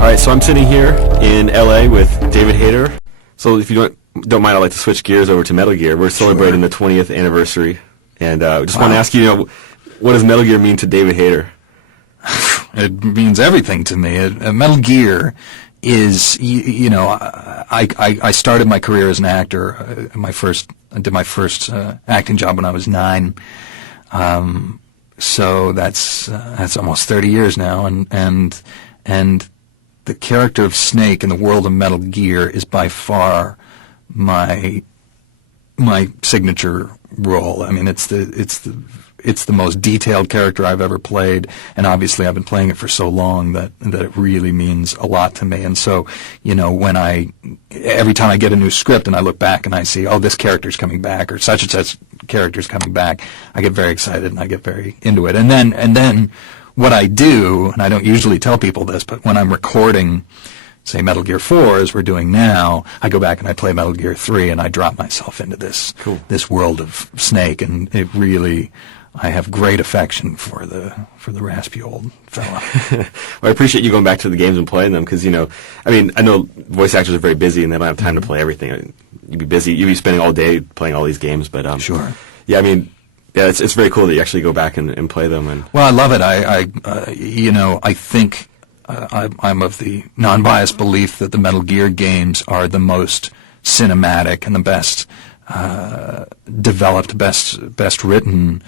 All right, so I'm sitting here in LA with David Hayter. So if you don't mind, I'd like to switch gears over to Metal Gear. We're celebrating the 20th anniversary, and just want to ask you, what does Metal Gear mean to David Hayter? It means everything to me. Metal Gear is, I started my career as an actor. I did my first acting job when I was 9. So that's almost 30 years now, and the character of Snake in the world of Metal Gear is by far my signature role. I mean, it's the most detailed character I've ever played, and obviously I've been playing it for so long that it really means a lot to me. And so, every time I get a new script and I look back and I see, oh, this character's coming back, or such and such character's coming back, I get very excited and I get very into it. And then what I do, and I don't usually tell people this, but when I'm recording, say, Metal Gear 4, as we're doing now, I go back and I play Metal Gear 3 and I drop myself into this world of Snake, and it really, I have great affection for the raspy old fella. Well, I appreciate you going back to the games and playing them, because, I know voice actors are very busy and they don't have time to play everything. You'd be busy, you'd be spending all day playing all these games, but sure. Yeah, it's very cool that you actually go back and play them. And well, I love it. I think I'm of the non-biased belief that the Metal Gear games are the most cinematic and the best developed, best written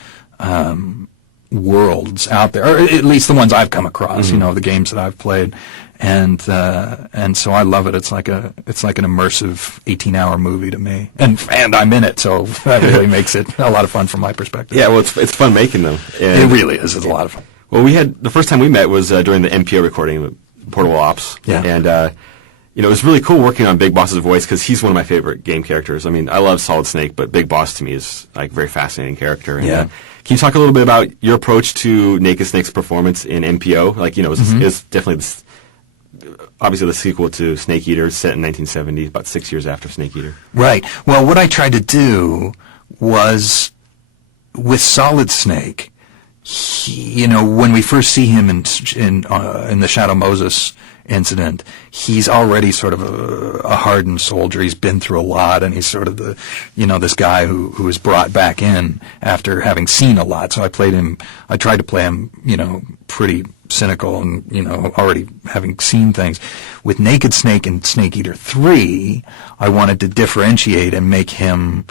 worlds out there, or at least the ones I've come across. The games that I've played, and so I love it. It's like an immersive 18-hour movie to me, and I'm in it, so that really makes it a lot of fun from my perspective. Yeah, well, it's fun making them. It really is. It's a lot of fun. Well, the first time we met was during the MPO recording of Portable Ops, and it was really cool working on Big Boss's voice, because he's one of my favorite game characters. I mean, I love Solid Snake, but Big Boss to me is like a very fascinating character. And, can you talk a little bit about your approach to Naked Snake's performance in MPO? Like, it's definitely obviously the sequel to Snake Eater, set in 1970, about 6 years after Snake Eater. Right. Well, what I tried to do was, with Solid Snake, when we first see him in the Shadow Moses incident, he's already sort of a hardened soldier. He's been through a lot, and he's sort of this guy who is brought back in after having seen a lot. So I tried to play him, pretty cynical and, already having seen things. With Naked Snake and Snake Eater 3, I wanted to differentiate and make him,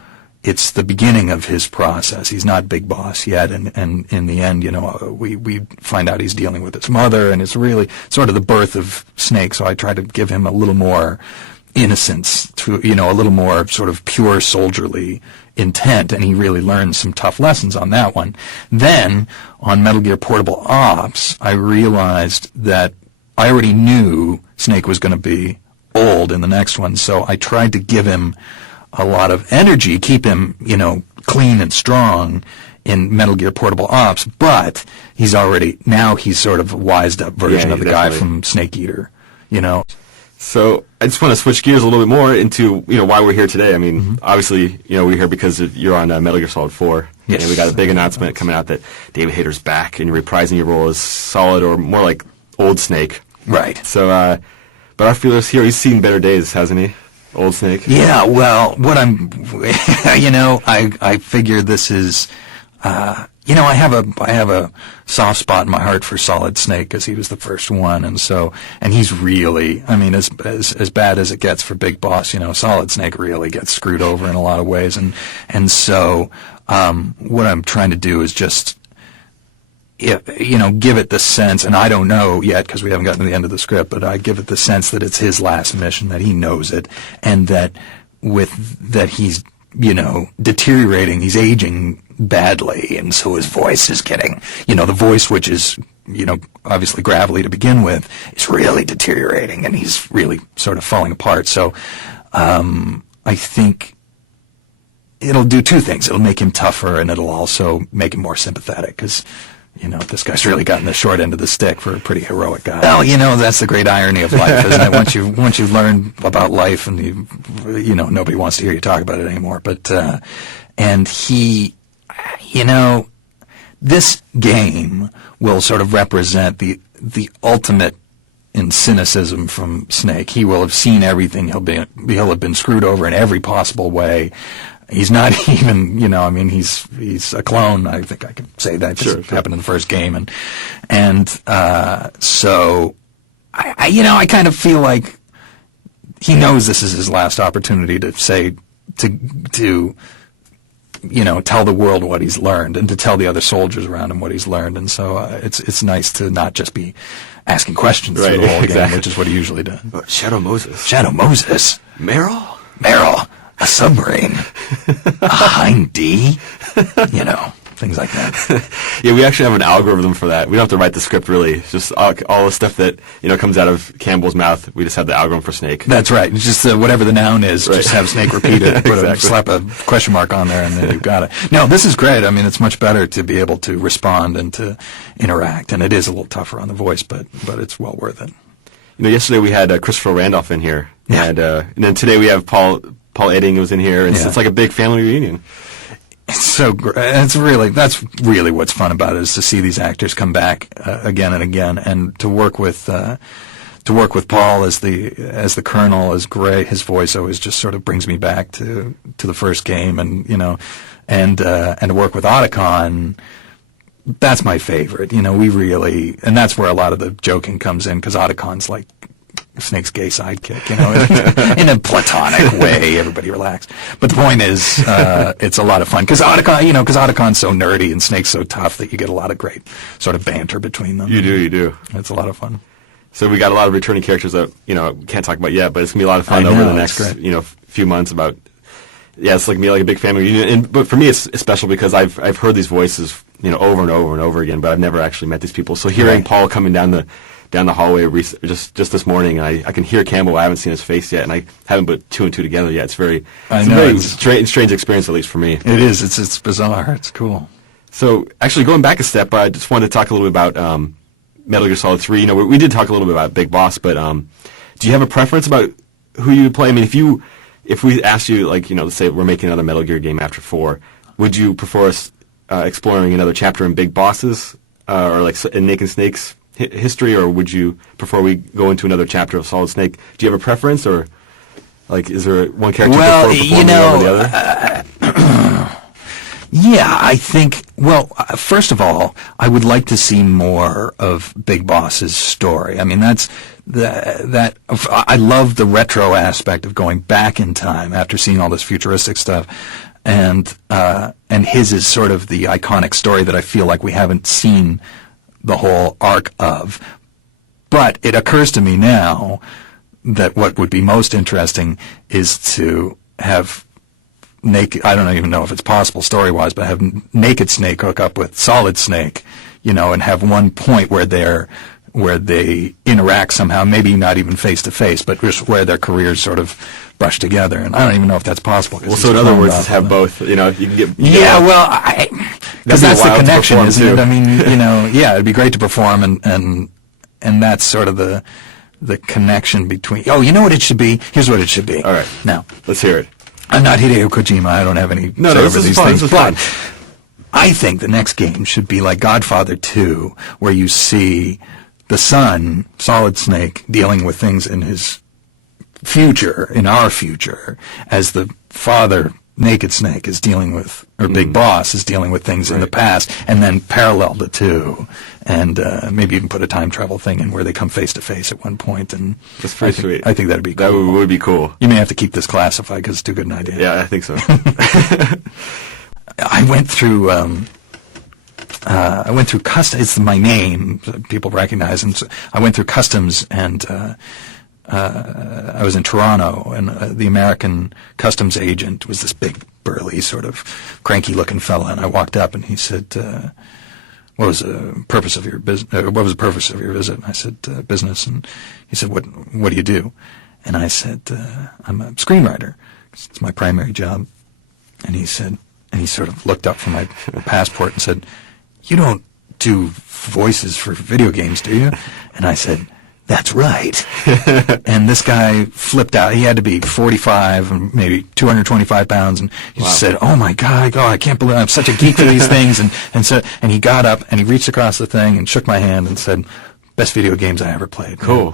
it's the beginning of his process. He's not Big Boss yet, and in the end, we find out he's dealing with his mother, and it's really sort of the birth of Snake. So I try to give him a little more innocence, a little more sort of pure soldierly intent, and he really learns some tough lessons on that one. Then, on Metal Gear Portable Ops, I realized that I already knew Snake was going to be old in the next one, so I tried to give him a lot of energy, keep him, clean and strong in Metal Gear Portable Ops, but he's sort of a wised up version of the guy from Snake Eater, So I just want to switch gears a little bit more into, why we're here today. I mean, obviously, we're here because you're on Metal Gear Solid 4. Yes. And we got a big announcement coming out that David Hayter's back and you're reprising your role as Solid, or more like Old Snake. Right. So, but our feeler's here. He's seen better days, hasn't he? Old Snake? Yeah, well, what I figure this is, I have a soft spot in my heart for Solid Snake, because he was the first one, and he's really, as bad as it gets for Big Boss, Solid Snake really gets screwed over in a lot of ways, and so, what I'm trying to do is just, give it the sense, and I don't know yet because we haven't gotten to the end of the script, but I give it the sense that it's his last mission, that he knows it, and that he's, deteriorating, he's aging badly, and so his voice is getting, the voice which is, obviously gravelly to begin with, is really deteriorating, and he's really sort of falling apart. So, I think it'll do two things. It'll make him tougher, and it'll also make him more sympathetic, because this guy's really gotten the short end of the stick for a pretty heroic guy. Well, that's the great irony of life, isn't it? Once you learn about life, and nobody wants to hear you talk about it anymore. But and he, this game will sort of represent the ultimate in cynicism from Snake. He will have seen everything. He'll have been screwed over in every possible way. He's not even, he's a clone. I think I can say that. Just happened in the first game, so I kind of feel like he knows this is his last opportunity to say to tell the world what he's learned and to tell the other soldiers around him what he's learned. And so it's nice to not just be asking questions through the whole game, which is what he usually does. Shadow Moses. Meryl, a submarine, a hind D, things like that. Yeah, we actually have an algorithm for that. We don't have to write the script really. It's just all the stuff that comes out of Campbell's mouth. We just have the algorithm for Snake. That's right. It's just whatever the noun is, just have Snake repeat it. Slap a question mark on there, and then you've got it. No, this is great. I mean, it's much better to be able to respond and to interact, and it is a little tougher on the voice, but it's well worth it. Yesterday we had Christopher Randolph in here, and then today we have Paul Edding was in here. It's like a big family reunion. It's so great. That's really what's fun about it, is to see these actors come back again and again, and to work with Paul as the Colonel is great. His voice always just sort of brings me back to the first game, and to work with Otacon, that's my favorite. And that's where a lot of the joking comes in, because Otacon's like Snake's gay sidekick, in a platonic way. Everybody relax. But the point is, it's a lot of fun, because Otacon's so nerdy and Snake's so tough that you get a lot of great sort of banter between them. You do. It's a lot of fun. So we got a lot of returning characters that can't talk about yet, but it's gonna be a lot of fun over the next few months. It's like a big family reunion. But for me, it's special because I've heard these voices over and over and over again, but I've never actually met these people. So hearing Paul coming down the hallway just this morning, and I can hear Campbell. I haven't seen his face yet, and I haven't put two and two together yet. It's a very strange experience, at least for me. It is. It's bizarre. It's cool. So actually, going back a step, I just wanted to talk a little bit about Metal Gear Solid 3. We did talk a little bit about Big Boss, but do you have a preference about who you would play? I mean, if we asked you, let's say we're making another Metal Gear game after 4, would you prefer us exploring another chapter in Big Bosses or like in Nick and Snake's history, or would you prefer we go into another chapter of Solid Snake? Do you have a preference, or is there one character you prefer over the other? Yeah, I think, first of all, I would like to see more of Big Boss's story. I mean, I love the retro aspect of going back in time after seeing all this futuristic stuff. And his is sort of the iconic story that I feel like we haven't seen the whole arc of. But it occurs to me now that what would be most interesting is to have I don't even know if it's possible story-wise, but have Naked Snake hook up with Solid Snake, and have one point where they interact somehow, maybe not even face-to-face, but just where their careers sort of brush together. And I don't even know if that's possible. Well, so in other words, have both, you can get... because that's the connection, isn't it? I mean, it'd be great to perform, and that's sort of the connection between... Oh, you know what it should be? Here's what it should be. All right. Now, let's hear it. I'm not Hideo Kojima. I don't have any say over these things. But I think the next game should be like Godfather 2, where you see the son, Solid Snake, dealing with things in his future, in our future, as the father, Naked Snake, is dealing with, or Big Boss is dealing with things in the past, and then parallel the two, and maybe even put a time travel thing in where they come face to face at one point. And that's pretty sweet. I think that'd be cool. That would be cool. You may have to keep this classified because it's too good an idea. Yeah, I think so. I went through customs. It's my name. People recognize him. So I went through customs, and I was in Toronto, and the American customs agent was this big, burly, sort of cranky-looking fella. And I walked up, and he said, "What was the purpose of your business? What was the purpose of your visit?" And I said, "Business." And he said, "What do you do?" And I said, "I'm a screenwriter. It's my primary job." And he said, and he sort of looked up from my passport and said, "You don't do voices for video games, do you?" And I said, "That's right." And this guy flipped out. He had to be 45 and maybe 225 pounds, and he just said, "Oh my God, I can't believe I'm such a geek for these things." And he got up and he reached across the thing and shook my hand and said, "Best video games I ever played." Cool.